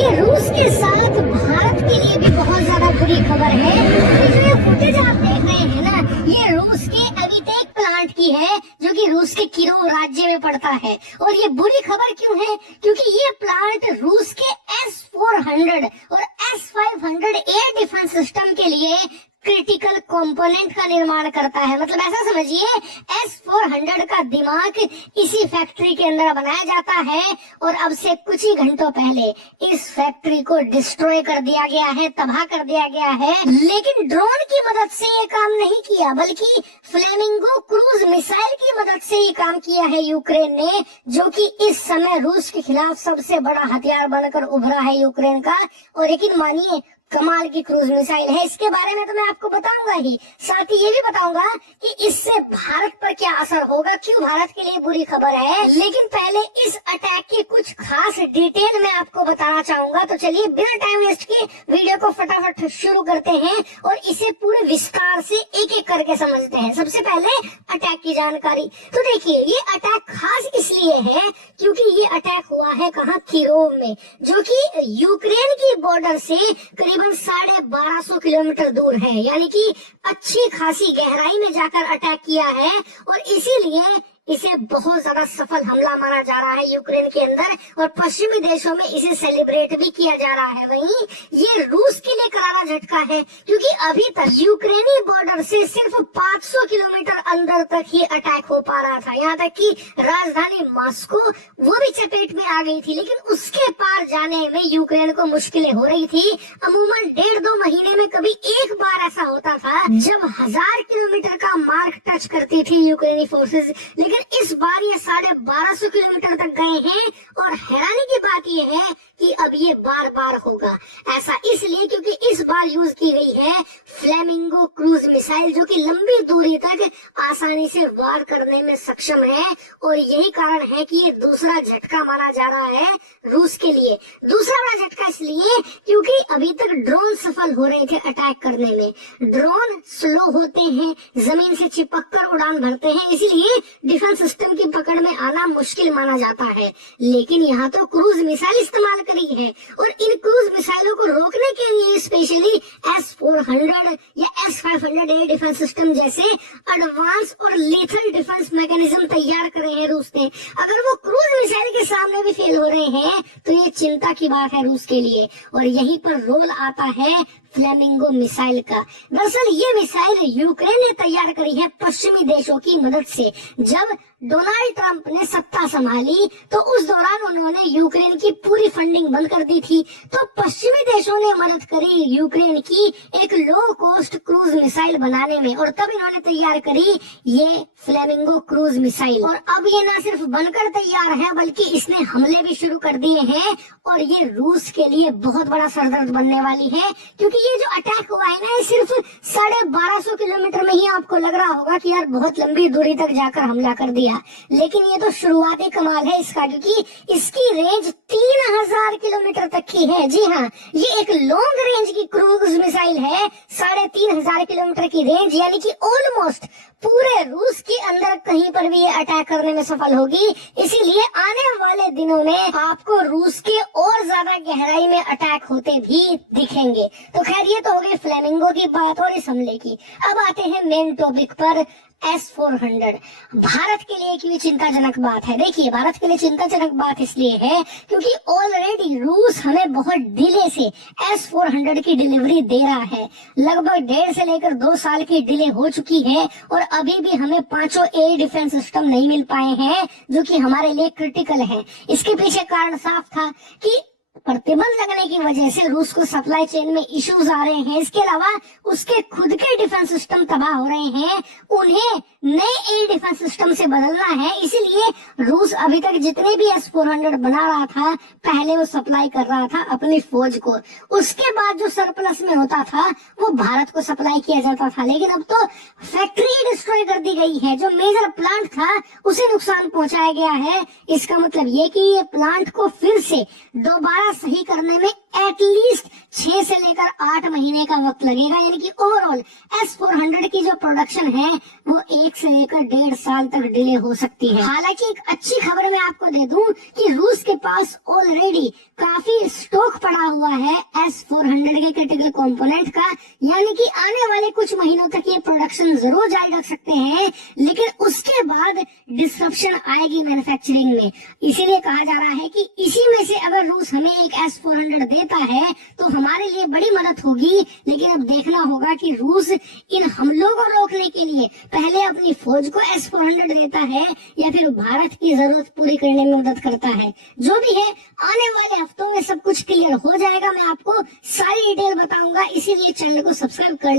ये रूस के साथ भारत के लिए भी बहुत ज्यादा बुरी खबर है। जो ये फुटेज आप देख रहे हैं ना, ये रूस के अविटेक प्लांट की है, जो कि रूस के किरोव राज्य में पड़ता है। और ये बुरी खबर क्यों है? क्योंकि ये प्लांट रूस के S-400 और S-500 एयर डिफेंस सिस्टम के लिए क्रिटिकल कंपोनेंट का निर्माण करता है। मतलब ऐसा समझिए, S-400 का दिमाग इसी फैक्ट्री के अंदर बनाया जाता है और अब से कुछ ही घंटों पहले इस फैक्ट्री को डिस्ट्रॉय कर दिया गया है, तबाह कर दिया गया है। लेकिन ड्रोन की मदद से ये काम नहीं किया, बल्कि फ्लेमिंगो क्रूज मिसाइल की मदद से ये काम किया है यूक्रेन ने, जो कि इस समय रूस के खिलाफ सबसे बड़ा हथियार बनकर उभरा है यूक्रेन का। और यकीन मानिए, कमाल की क्रूज मिसाइल है। इसके बारे में तो मैं आपको बताऊंगा ही, साथ ही ये भी बताऊंगा कि इससे भारत पर क्या असर होगा, क्यों भारत के लिए बुरी खबर है। लेकिन पहले इस अटैक की कुछ खास डिटेल मैं आपको बताना चाहूंगा। तो चलिए बिना टाइम वेस्ट के वीडियो को फटाफट शुरू करते हैं और इसे पूरे विस्तार से एक एक करके समझते हैं। सबसे पहले अटैक की जानकारी। तो देखिए, ये अटैक खास इसलिए है क्योंकि ये अटैक हुआ है कहाँ? किरोव में, जो कि यूक्रेन की बॉर्डर से करीबन 1250 किलोमीटर दूर है। यानी कि अच्छी खासी गहराई में जाकर अटैक किया है और इसीलिए इसे बहुत ज्यादा सफल हमला माना जा रहा है यूक्रेन के अंदर। और पश्चिमी देशों में इसे सेलिब्रेट भी किया जा रहा है। वहीं ये रूस के लिए करारा झटका है, क्योंकि अभी तक यूक्रेनी बॉर्डर से सिर्फ 500 किलोमीटर अंदर तक ही अटैक हो पा रहा था। यहाँ तक कि राजधानी मॉस्को वो भी चपेट में आ गई थी, लेकिन उसके पार जाने में यूक्रेन को मुश्किलें हो रही थी। अमूमन 1.5-2 महीने में कभी एक बार ऐसा होता था जब 1000 किलोमीटर का मार्क टच करती थी यूक्रेनी फोर्सेस, लेकिन इस बार ये 1250 किलोमीटर तक गए हैं। और हैरानी की बात यह है कि अब ये बार बार होगा। ऐसा इसलिए क्योंकि इस बार यूज की गई है फ्लेमिंगो क्रूज मिसाइल, जो कि लंबी दूरी तक आसानी से वार करने में सक्षम है। और यही कारण है कि ये दूसरा झटका माना जा रहा है रूस के लिए। दूसरा बड़ा झटका इसलिए क्योंकि अभी तक ड्रोन सफल हो रहे थे अटैक करने में। ड्रोन स्लो होते हैं, जमीन से चिपक कर उड़ान भरते हैं, इसीलिए डिफेंस सिस्टम की पकड़ में आना मुश्किल माना जाता है। लेकिन यहाँ तो क्रूज मिसाइल इस्तेमाल करी है और इन क्रूज मिसाइलों को रोकने के लिए स्पेशली S-400 या S-500 एयर डिफेंस सिस्टम जैसे एडवांस और लीथल डिफेंस मैकेनिज्म तैयार करे हैं रूस ने। अगर वो क्रूज मिसाइल के सामने भी फेल हो रहे हैं तो ये चिंता की बात है रूस के लिए। और यहीं पर रोल आता है फ्लेमिंगो मिसाइल का। दरअसल ये मिसाइल यूक्रेन ने तैयार करी है पश्चिमी देशों की मदद से। जब डोनाल्ड ट्रंप ने सत्ता संभाली तो उस दौरान उन्होंने यूक्रेन की पूरी फंडिंग बंद कर दी थी। तो पश्चिमी देशों ने मदद करी यूक्रेन की एक लो कॉस्ट क्रूज मिसाइल बनाने में, और तब इन्होंने तैयार करी ये फ्लेमिंगो क्रूज मिसाइल। और अब ये न सिर्फ बनकर तैयार है, बल्कि इसने हमले भी शुरू कर दिए हैं। और ये रूस के लिए बहुत बड़ा सरदर्द बनने वाली है, क्योंकि ये जो अटैक हुआ है ना, ये सिर्फ 1250 किलोमीटर में ही आपको लग रहा होगा कि यार बहुत लंबी दूरी तक जाकर हमला कर दिया। लेकिन ये तो शुरुआती कमाल है इसका, क्योंकि इसकी रेंज 3000 किलोमीटर तक की है। जी हाँ, ये एक लॉन्ग रेंज की क्रूज मिसाइल है। 3500 किलोमीटर की रेंज, यानी कि ऑलमोस्ट पूरे रूस के अंदर कहीं पर भी ये अटैक करने में सफल होगी। इसीलिए आने वाले दिनों में आपको रूस के और ज्यादा गहराई में अटैक होते भी दिखेंगे। तो खैर, ये तो हो गई फ्लेमिंगो की बात और इस हमले की। अब आते हैं मेन टॉपिक पर, S-400। भारत के लिए क्यों चिंताजनक बात है? देखिए, भारत के लिए चिंताजनक बात इसलिए है क्योंकि ऑलरेडी रूस हमें बहुत डिले से S-400 की डिलीवरी दे रहा है। लगभग 1.5 से लेकर 2 साल की डिले हो चुकी है और अभी भी हमें 5 एयर डिफेंस सिस्टम नहीं मिल पाए हैं, जो कि हमारे लिए क्रिटिकल है। इसके पीछे कारण साफ था कि प्रतिबंध लगने की वजह से रूस को सप्लाई चेन में इश्यूज आ रहे हैं। इसके अलावा उसके खुद के डिफेंस सिस्टम तबाह हो रहे हैं, उन्हें नए एयर डिफेंस सिस्टम से बदलना है। इसीलिए रूस अभी तक जितने भी S-400 बना रहा था, पहले वो सप्लाई कर रहा था अपनी फौज को। उसके बाद जो सरप्लस में होता था वो भारत को सप्लाई किया जाता था। लेकिन अब तो फैक्ट्री डिस्ट्रॉय कर दी गई है, जो मेजर प्लांट था उसे नुकसान पहुंचाया गया है। इसका मतलब ये कि ये प्लांट को फिर से दोबारा सही करने में एटलीस्ट 6 से लेकर 8 महीने का वक्त लगेगा। यानी कि ओवरऑल S-400 की जो प्रोडक्शन है वो 1 से लेकर 1.5 साल तक डिले हो सकती है। हालांकि एक अच्छी खबर मैं आपको दे दूं कि रूस के पास ऑलरेडी काफी स्टॉक पड़ा कंपोनेंट का, यानी कि आने वाले कुछ महीनों तक ये प्रोडक्शन जरूर जारी रख सकते हैं, लेकिन उसके बाद डिसरप्शन आएगी मैन्युफैक्चरिंग में। इसीलिए कहा जा रहा है कि इसी में से अगर रूस हमें एक S-400 देता है तो हमारे लिए बड़ी मदद होगी। लेकिन अब देखना होगा कि रूस इन हमलों को रोकने के लिए पहले अपनी फौज को S-400 देता है या फिर भारत की जरूरत पूरी करने में मदद करता है। जो भी है, आने वाले हफ्तों में सब कुछ क्लियर हो जाएगा। मैं आपको सारी डिटेल बताऊंगा, इसीलिए चैनल को सब्सक्राइब कर